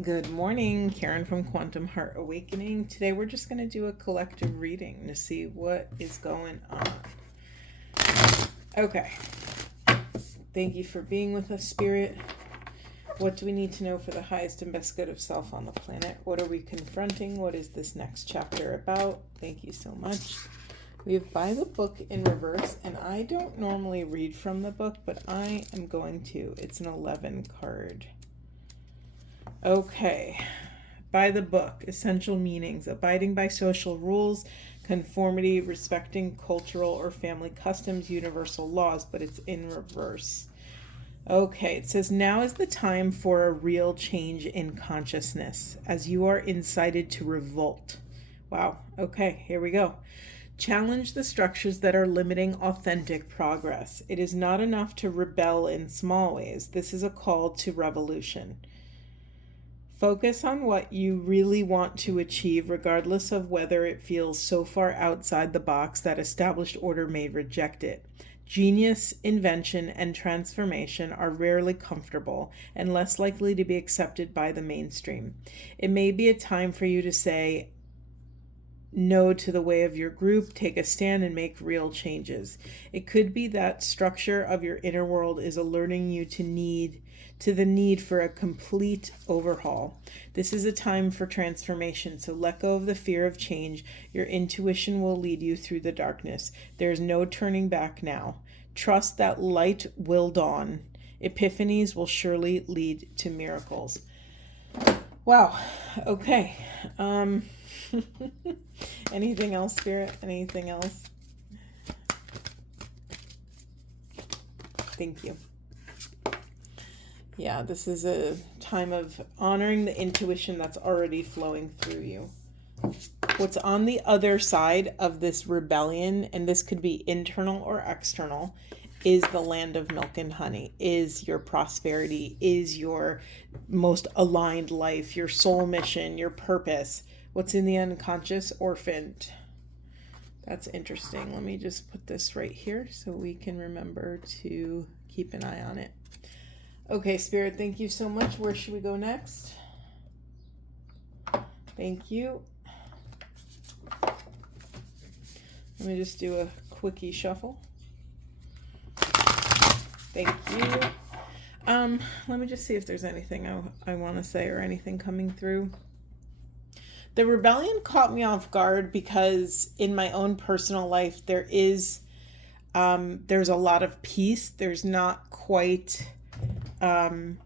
Good morning, Karen from Quantum Heart Awakening. Today we're just going to do a collective reading to see what is going on. Okay. Thank you for being with us, Spirit. What do we need to know for the highest and best good of self on the planet? What are we confronting? What is this next chapter about? Thank you so much. We have By the Book in reverse, and I don't normally read from the book, but I am going to. It's an 11 card. Okay. By the book, essential meanings: abiding by social rules, conformity, respecting cultural or family customs, universal laws, but it's in reverse. Okay, it says, now is the time for a real change in consciousness, as you are incited to revolt. Wow, okay, here we go. Challenge the structures that are limiting authentic progress. It is not enough to rebel in small ways. This is a call to revolution. Focus on what you really want to achieve, regardless of whether it feels so far outside the box that established order may reject it. Genius, invention, and transformation are rarely comfortable and less likely to be accepted by the mainstream. It may be a time for you to say no to the way of your group, take a stand, and make real changes. It could be that structure of your inner world is alerting you to the need for a complete overhaul. This is a time for transformation, so let go of the fear of change. Your intuition will lead you through the darkness. There is no turning back now. Trust that light will dawn. Epiphanies will surely lead to miracles. Wow. Okay. Anything else, Spirit? Anything else? Thank you. Yeah, this is a time of honoring the intuition that's already flowing through you. What's on the other side of this rebellion, and this could be internal or external, is the land of milk and honey, is your prosperity, is your most aligned life, your soul mission, your purpose. What's in the unconscious? Orphaned. That's interesting. Let me just put this right here so we can remember to keep an eye on it. Okay, Spirit, thank you so much. Where should we go next? Thank you. Let me just do a quickie shuffle. Thank you. Let me just see if there's anything I want to say or anything coming through. The rebellion caught me off guard because in my own personal life there's a lot of peace. There's not quite a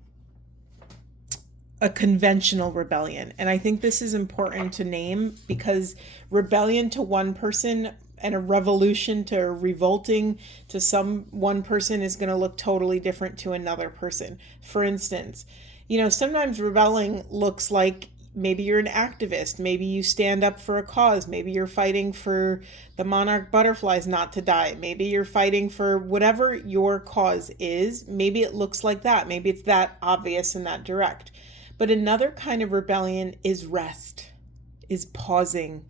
conventional rebellion. And I think this is important to name because rebellion to one person and a revolution to revolting to one person is going to look totally different to another person. For instance, sometimes rebelling looks like maybe you're an activist, maybe you stand up for a cause, maybe you're fighting for the monarch butterflies not to die, maybe you're fighting for whatever your cause is. Maybe it looks like that, maybe it's that obvious and that direct. But another kind of rebellion is rest, is pausing,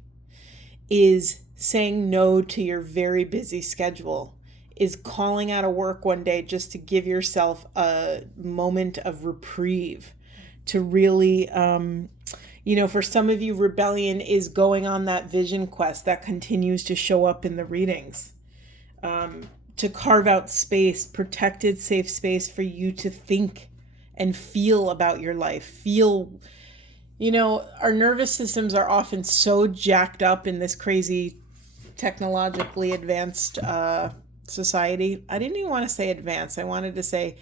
is saying no to your very busy schedule, is calling out of work one day just to give yourself a moment of reprieve, to really, for some of you, rebellion is going on that vision quest that continues to show up in the readings, to carve out space, protected, safe space for you to think and feel about your life. Our nervous systems are often so jacked up in this crazy technologically advanced society. I didn't even want to say advanced. I wanted to say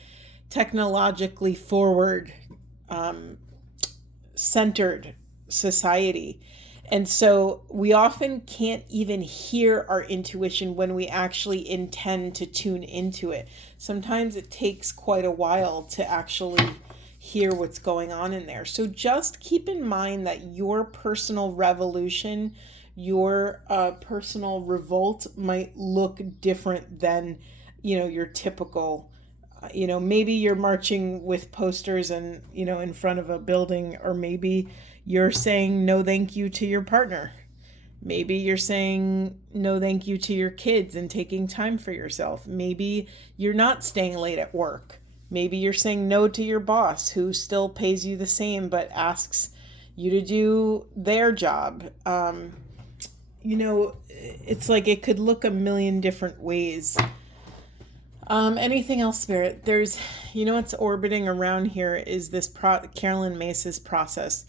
technologically forward, centered society. And so we often can't even hear our intuition when we actually intend to tune into it. Sometimes it takes quite a while to actually hear what's going on in there. So just keep in mind that your personal revolution, your personal revolt might look different than, your typical, maybe you're marching with posters and, in front of a building, or maybe you're saying no thank you to your partner. Maybe you're saying no thank you to your kids and taking time for yourself. Maybe you're not staying late at work. Maybe you're saying no to your boss who still pays you the same but asks you to do their job. It's like it could look a million different ways. Anything else, Spirit? There's, what's orbiting around here is this Carolyn Mace's process.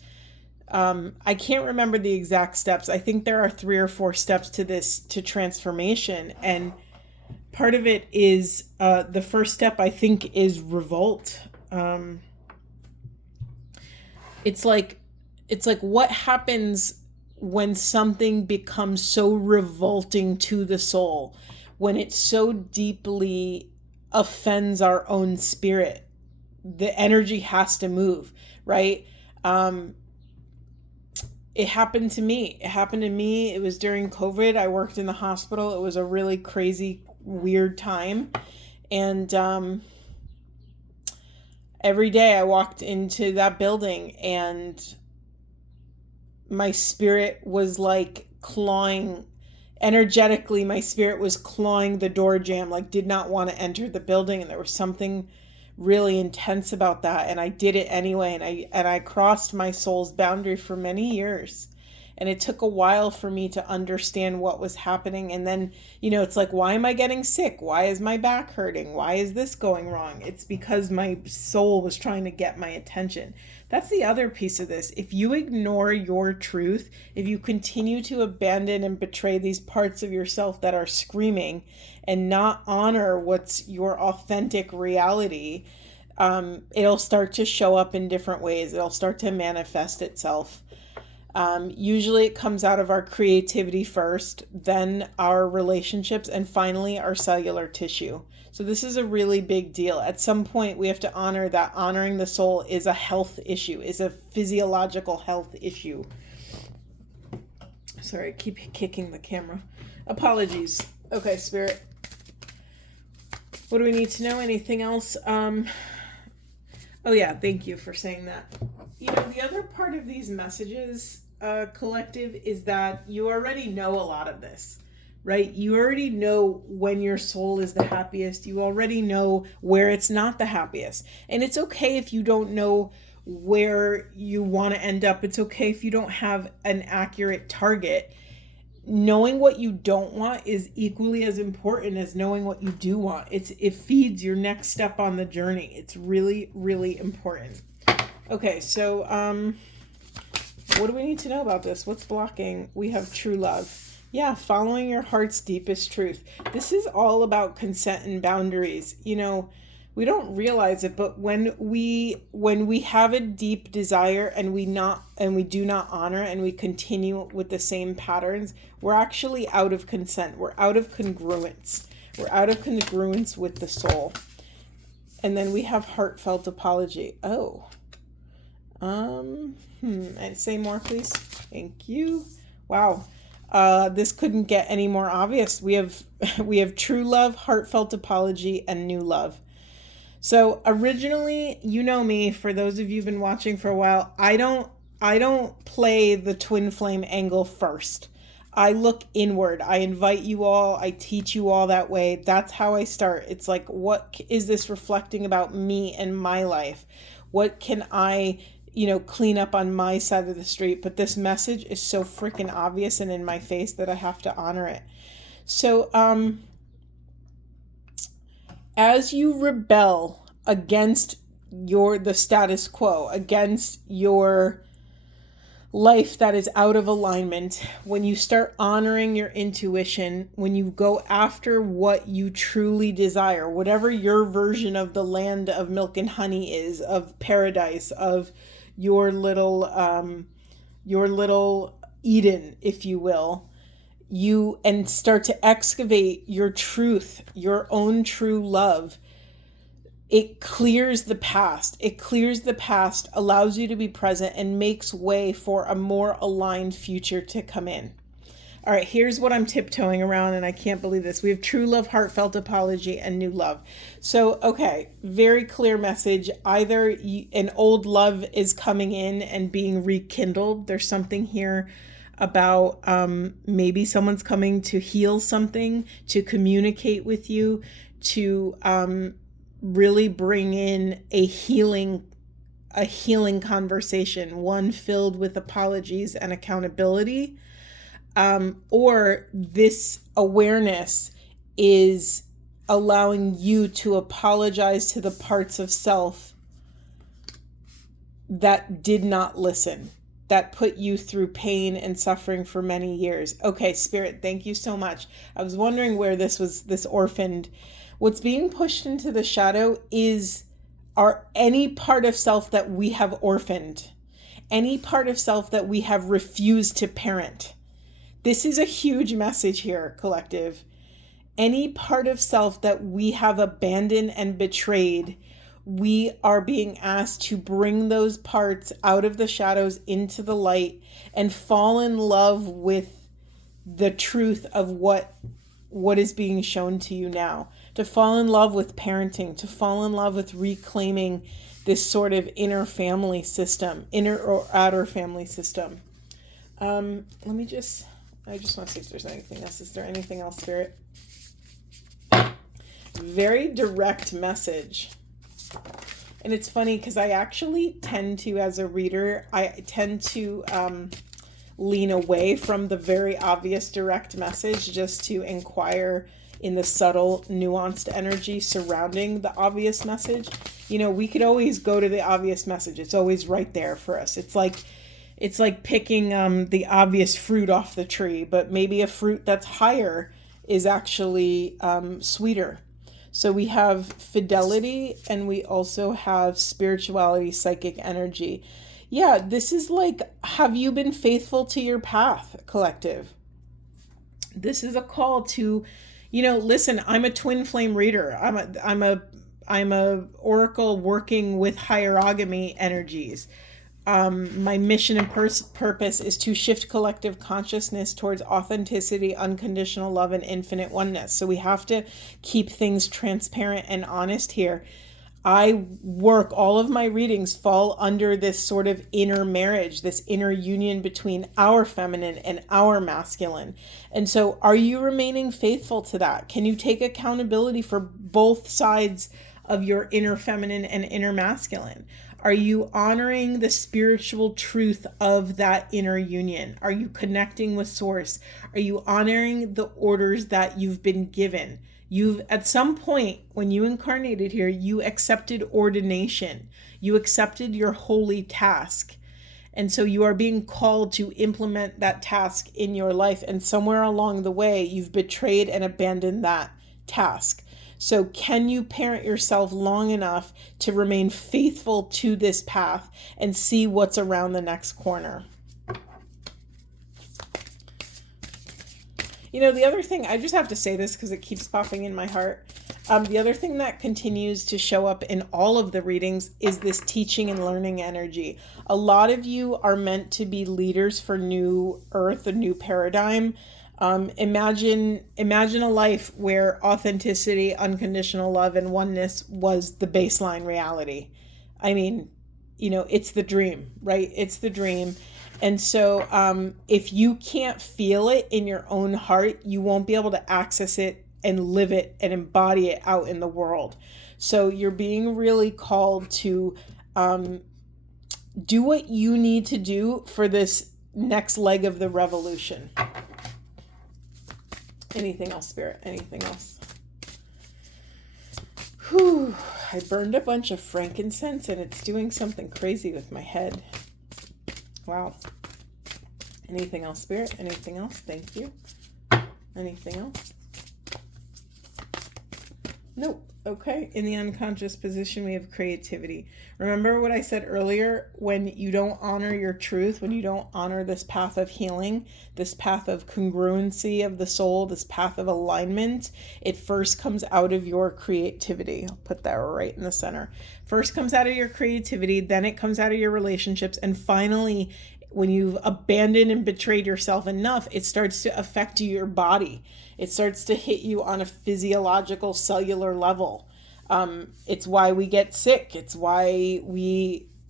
I can't remember the exact steps. I think there are 3 or 4 steps to transformation. And part of it is, the first step, I think, is revolt. It's like what happens when something becomes so revolting to the soul, when it so deeply offends our own spirit. The energy has to move, right? It happened to me. It was during COVID. I worked in the hospital. It was a really crazy, weird time. And every day I walked into that building and my spirit was like clawing, energetically, my spirit was clawing the door jamb, like did not want to enter the building. And there was something really intense about that. And I did it anyway. And I crossed my soul's boundary for many years. And it took a while for me to understand what was happening. And then, it's like, why am I getting sick? Why is my back hurting? Why is this going wrong? It's because my soul was trying to get my attention. That's the other piece of this. If you ignore your truth, if you continue to abandon and betray these parts of yourself that are screaming and not honor what's your authentic reality, it'll start to show up in different ways. It'll start to manifest itself. Usually it comes out of our creativity first, then our relationships, and finally our cellular tissue. So this is a really big deal. At some point we have to honor that honoring the soul is a health issue, is a physiological health issue. Sorry, I keep kicking the camera. Apologies. Okay, Spirit. What do we need to know? Anything else? Oh yeah, thank you for saying that. The other part of these messages, collective, is that you already know a lot of this, right? You already know when your soul is the happiest. You already know where it's not the happiest. And it's okay if you don't know where you want to end up. It's okay if you don't have an accurate target. Knowing what you don't want is equally as important as knowing what you do want. It feeds your next step on the journey. It's really, really important. Okay, so what do we need to know about this? What's blocking? We have true love. Yeah, following your heart's deepest truth. This is all about consent and boundaries. We don't realize it, but when we have a deep desire and we do not honor and we continue with the same patterns, we're actually out of consent. We're out of congruence. We're out of congruence with the soul. And then we have heartfelt apology. Oh. And say more, please. Thank you. Wow. This couldn't get any more obvious. We have true love, heartfelt apology, and new love. So originally, me, for those of you who've been watching for a while, I don't play the twin flame angle first. I look inward. I invite you all. I teach you all that way. That's how I start. It's like, what is this reflecting about me and my life? What can I clean up on my side of the street? But this message is so freaking obvious and in my face that I have to honor it. So, as you rebel against the status quo, against your life that is out of alignment, when you start honoring your intuition, when you go after what you truly desire, whatever your version of the land of milk and honey is, of paradise, of your little Eden, if you will, and start to excavate your truth, your own true love, it clears the past. It clears the past, allows you to be present, and makes way for a more aligned future to come in. All right, here's what I'm tiptoeing around, and I can't believe this. We have true love, heartfelt apology, and new love. So, okay, very clear message. Either an old love is coming in and being rekindled. There's something here about maybe someone's coming to heal something, to communicate with you, to really bring in a healing conversation, one filled with apologies and accountability, or this awareness is allowing you to apologize to the parts of self that did not listen, that put you through pain and suffering for many years. Okay, Spirit, thank you so much. I was wondering where this orphaned. What's being pushed into the shadow are any part of self that we have orphaned, any part of self that we have refused to parent. This is a huge message here, collective. Any part of self that we have abandoned and betrayed, we are being asked to bring those parts out of the shadows into the light and fall in love with the truth of what is being shown to you now. To fall in love with parenting, to fall in love with reclaiming this sort of inner family system, inner or outer family system. I just want to see if there's anything else. Is there anything else, Spirit? Very direct message. And it's funny because I actually tend to, as a reader, lean away from the very obvious direct message just to inquire in the subtle, nuanced energy surrounding the obvious message. We could always go to the obvious message. It's always right there for us. It's like picking the obvious fruit off the tree, but maybe a fruit that's higher is actually sweeter. So we have fidelity, and we also have spirituality, psychic energy. Yeah, this is like, have you been faithful to your path, collective? This is a call to, listen, I'm a twin flame reader. I'm a oracle working with hierogamy energies. My mission and purpose is to shift collective consciousness towards authenticity, unconditional love, and infinite oneness. So we have to keep things transparent and honest here. All of my readings fall under this sort of inner marriage, this inner union between our feminine and our masculine. And so are you remaining faithful to that? Can you take accountability for both sides of your inner feminine and inner masculine? Are you honoring the spiritual truth of that inner union? Are you connecting with source? Are you honoring the orders that you've been given? At some point when you incarnated here, you accepted ordination. You accepted your holy task. And so you are being called to implement that task in your life. And somewhere along the way, you've betrayed and abandoned that task. So can you parent yourself long enough to remain faithful to this path and see what's around the next corner? The other thing, I just have to say this because it keeps popping in my heart. The other thing that continues to show up in all of the readings is this teaching and learning energy. A lot of you are meant to be leaders for new earth, a new paradigm. Imagine a life where authenticity, unconditional love, and oneness was the baseline reality. I mean, it's the dream, right? It's the dream. And so if you can't feel it in your own heart, you won't be able to access it and live it and embody it out in the world. So you're being really called to do what you need to do for this next leg of the revolution. Anything else, Spirit? Anything else? Whew. I burned a bunch of frankincense and it's doing something crazy with my head. Wow. Anything else, Spirit? Anything else? Thank you. Anything else? Nope. Okay. In the unconscious position, we have creativity. Remember what I said earlier? When you don't honor your truth, when you don't honor this path of healing, this path of congruency of the soul, this path of alignment, it first comes out of your creativity. I'll put that right in the center. First comes out of your creativity, then it comes out of your relationships, and finally, when you've abandoned and betrayed yourself enough, it starts to affect your body. It starts to hit you on a physiological, cellular level. It's why we get sick. It's why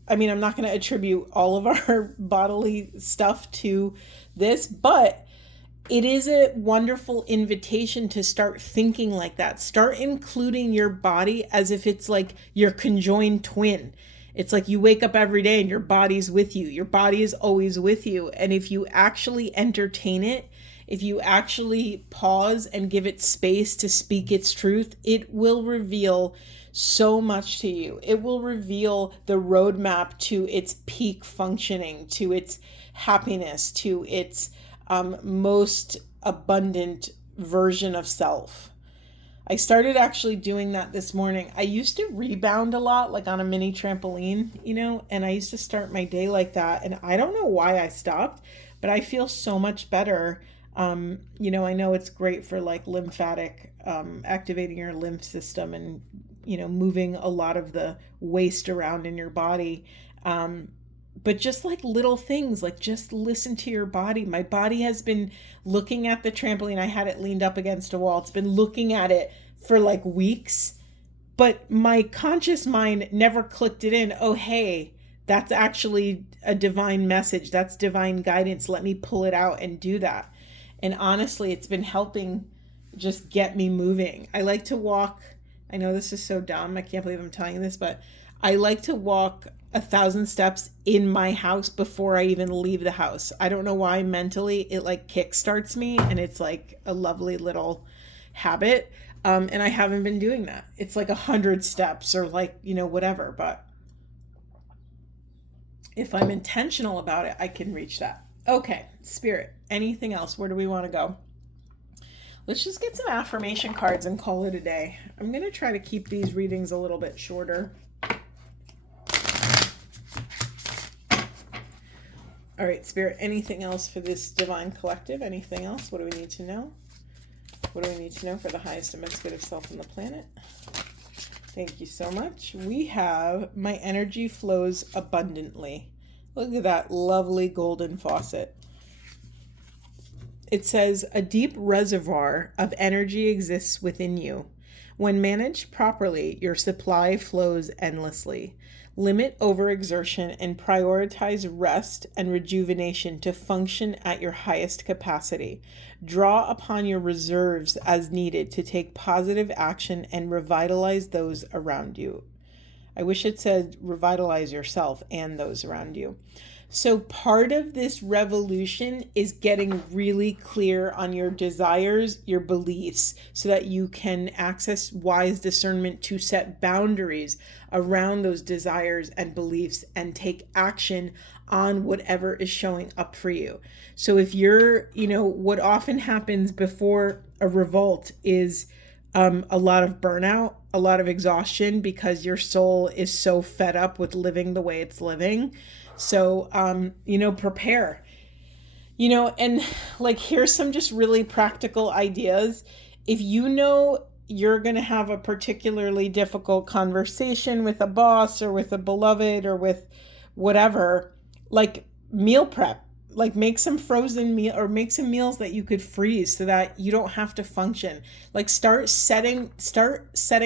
I'm not going to attribute all of our bodily stuff to this, but it is a wonderful invitation to start thinking like that. Start including your body as if it's like your conjoined twin. It's like you wake up every day and your body's with you. Your body is always with you. And if you actually entertain it, if you actually pause and give it space to speak its truth, it will reveal so much to you. It will reveal the roadmap to its peak functioning, to its happiness, to its most abundant version of self. I started actually doing that this morning. I used to rebound a lot, like on a mini trampoline, and I used to start my day like that. And I don't know why I stopped, but I feel so much better. I know it's great for like lymphatic, activating your lymph system and, moving a lot of the waste around in your body. But just like little things, like just listen to your body. My body has been looking at the trampoline. I had it leaned up against a wall. It's been looking at it for like weeks, but my conscious mind never clicked it in. Oh, hey, that's actually a divine message. That's divine guidance. Let me pull it out and do that. And honestly, it's been helping just get me moving. I like to walk. I know this is so dumb. I can't believe I'm telling you this, but I like to walk 1,000 steps in my house before I even leave the house. I don't know why mentally it like kickstarts me, and it's like a lovely little habit. And I haven't been doing that. It's like 100 steps or like, whatever. But if I'm intentional about it, I can reach that. Okay, Spirit, anything else? Where do we want to go? Let's just get some affirmation cards and call it a day. I'm going to try to keep these readings a little bit shorter. All right, Spirit, anything else for this divine collective? Anything else? What do we need to know? What do we need to know for the highest and most good of self on the planet? Thank you so much. We have my energy flows abundantly. Look at that lovely golden faucet. It says, a deep reservoir of energy exists within you. When managed properly, your supply flows endlessly. Limit overexertion and prioritize rest and rejuvenation to function at your highest capacity. Draw upon your reserves as needed to take positive action and revitalize those around you. I wish it said revitalize yourself and those around you. So part of this revolution is getting really clear on your desires, your beliefs, so that you can access wise discernment to set boundaries around those desires and beliefs and take action on whatever is showing up for you. So if you're, what often happens before a revolt is a lot of burnout, a lot of exhaustion, because your soul is so fed up with living the way it's living. So, prepare, and like, here's some just really practical ideas. If you're going to have a particularly difficult conversation with a boss or with a beloved or with whatever, like meal prep, like make some frozen meal or make some meals that you could freeze so that you don't have to function. Like start setting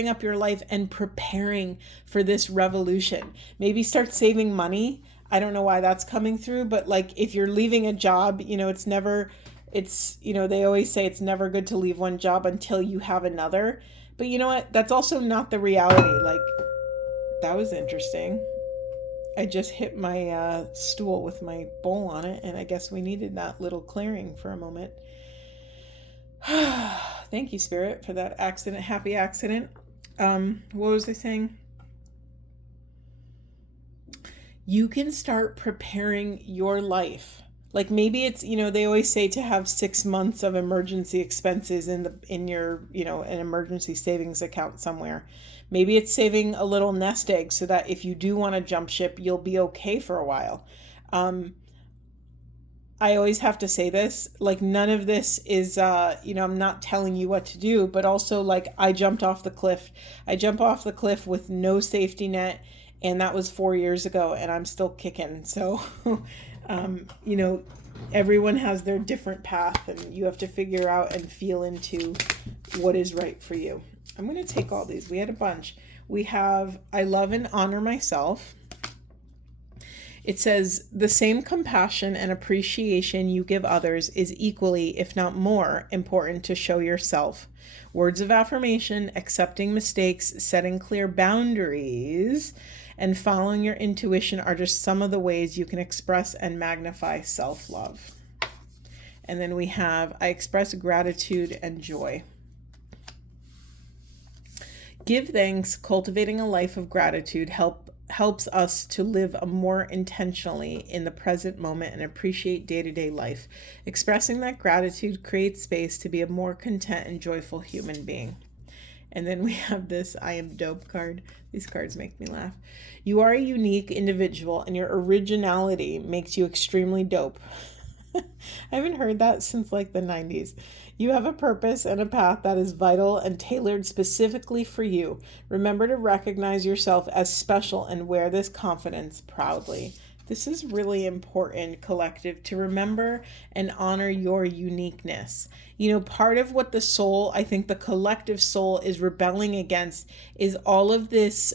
up your life and preparing for this revolution. Maybe start saving money. I don't know why that's coming through, but like if you're leaving a job, they always say it's never good to leave one job until you have another. But you know what? That's also not the reality. Like, that was interesting. I just hit my stool with my bowl on it, and I guess we needed that little clearing for a moment. Thank you, Spirit, for that happy accident. What was I saying? You can start preparing your life. Like maybe it's, they always say to have 6 months of emergency expenses in your, an emergency savings account somewhere. Maybe it's saving a little nest egg so that if you do want to jump ship, you'll be okay for a while. I always have to say this, like none of this is, I'm not telling you what to do, but also like I jumped off the cliff. I jumped off the cliff with no safety net. And that was 4 years ago, and I'm still kicking. So, everyone has their different path, and you have to figure out and feel into what is right for you. I'm going to take all these. We had a bunch. We have, I love and honor myself. It says, the same compassion and appreciation you give others is equally, if not more, important to show yourself. Words of affirmation, accepting mistakes, setting clear boundaries, and following your intuition are just some of the ways you can express and magnify self-love. And then we have, I express gratitude and joy. Give thanks. Cultivating a life of gratitude helps us to live more intentionally in the present moment and appreciate day-to-day life. Expressing that gratitude creates space to be a more content and joyful human being. And then we have this I am dope card. These cards make me laugh. You are a unique individual and your originality makes you extremely dope. I haven't heard that since like the 90s. You have a purpose and a path that is vital and tailored specifically for you. Remember to recognize yourself as special and wear this confidence proudly. This is really important, collective, to remember and honor your uniqueness. You know, part of what the soul, I think the collective soul is rebelling against is all of this,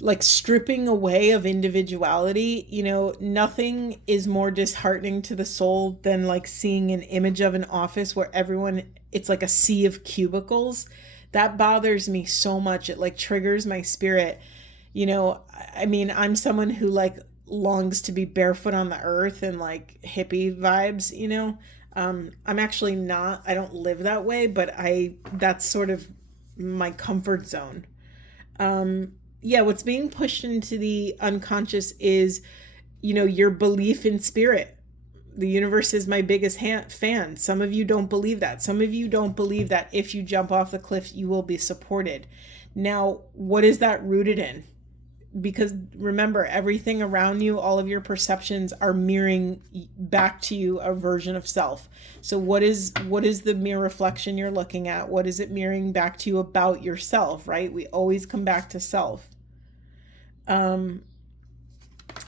like stripping away of individuality. You know, nothing is more disheartening to the soul than like seeing an image of an office where everyone, it's like a sea of cubicles. That bothers me so much. It like triggers my spirit. You know, I mean, I'm someone who like longs to be barefoot on the earth and like hippie vibes, you know. I'm actually not, I don't live that way, but that's sort of my comfort zone. Yeah, what's being pushed into the unconscious is, you know, your belief in spirit. The universe is my biggest fan. Some of you don't believe that. Some of you don't believe that if you jump off the cliff, you will be supported. Now, what is that rooted in? Because remember, everything around you, all of your perceptions are mirroring back to you a version of self. So what is the mirror reflection you're looking at? What is it mirroring back to you about yourself, right? We always come back to self.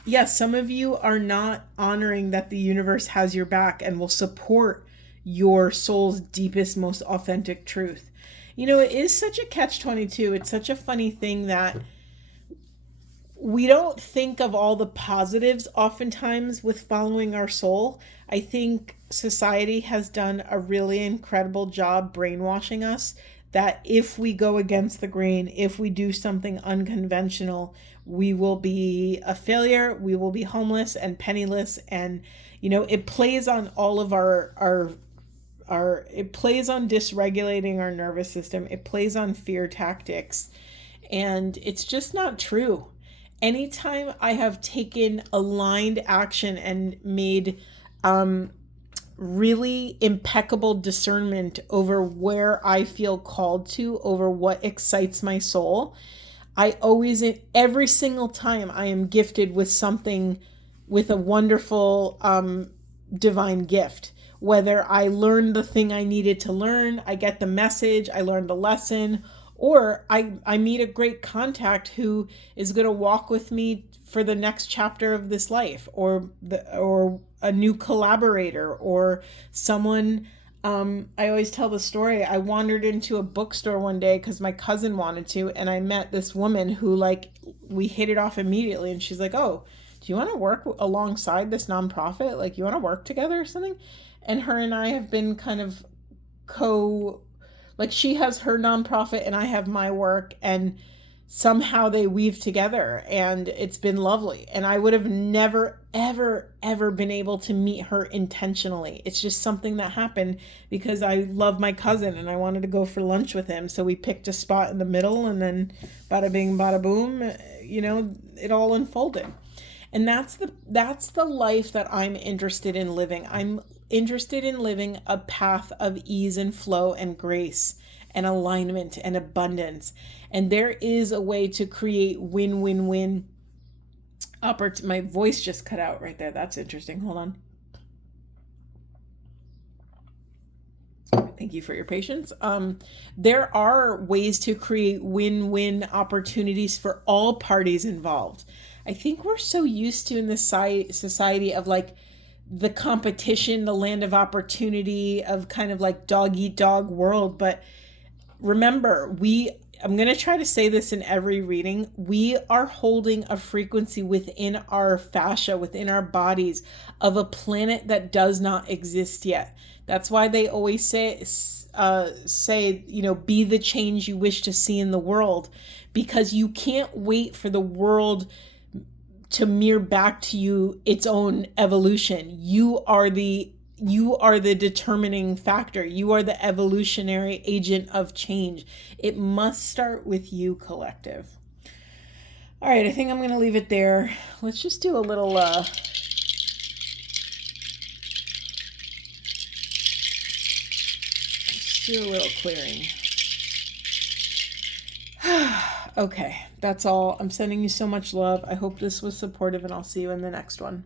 Yes, some of you are not honoring that the universe has your back and will support your soul's deepest, most authentic truth. You know, it is such a catch-22. It's such a funny thing that we don't think of all the positives oftentimes with following our soul. I think society has done a really incredible job brainwashing us that if we go against the grain, if we do something unconventional, we will be a failure, we will be homeless and penniless. And, you know, it plays on all of it plays on dysregulating our nervous system. It plays on fear tactics. And it's just not true. Anytime I have taken aligned action and made really impeccable discernment over where I feel called to, over what excites my soul, I always, every single time I am gifted with something, with a wonderful divine gift. Whether I learned the thing I needed to learn, I get the message, I learned a lesson, or I meet a great contact who is going to walk with me for the next chapter of this life, or a new collaborator, or someone. I always tell the story. I wandered into a bookstore one day because my cousin wanted to, and I met this woman who, like, we hit it off immediately, and she's like, "Oh, do you want to work alongside this nonprofit? Like, you want to work together or something?" And her and I have been kind of like, she has her nonprofit and I have my work, and somehow they weave together, and it's been lovely. And I would have never, ever, ever been able to meet her intentionally. It's just something that happened because I love my cousin and I wanted to go for lunch with him. So we picked a spot in the middle, and then bada bing, bada boom, you know, it all unfolded. And that's the life that I'm interested in living. I'm interested in living a path of ease and flow and grace and alignment and abundance. And there is a way to create win-win-win my voice just cut out right there. That's interesting. Hold on. Thank you for your patience. There are ways to create win-win opportunities for all parties involved. I think we're so used to in this society of like the competition, the land of opportunity, of kind of like dog eat dog world. But remember, I'm going to try to say this in every reading. We are holding a frequency within our fascia, within our bodies, of a planet that does not exist yet. That's why they always say, be the change you wish to see in the world, because you can't wait for the world to mirror back to you its own evolution. You are the determining factor. You are the evolutionary agent of change. It must start with you, collective. All right, I think I'm going to leave it there. Let's just do a little clearing. Okay, that's all. I'm sending you so much love. I hope this was supportive, and I'll see you in the next one.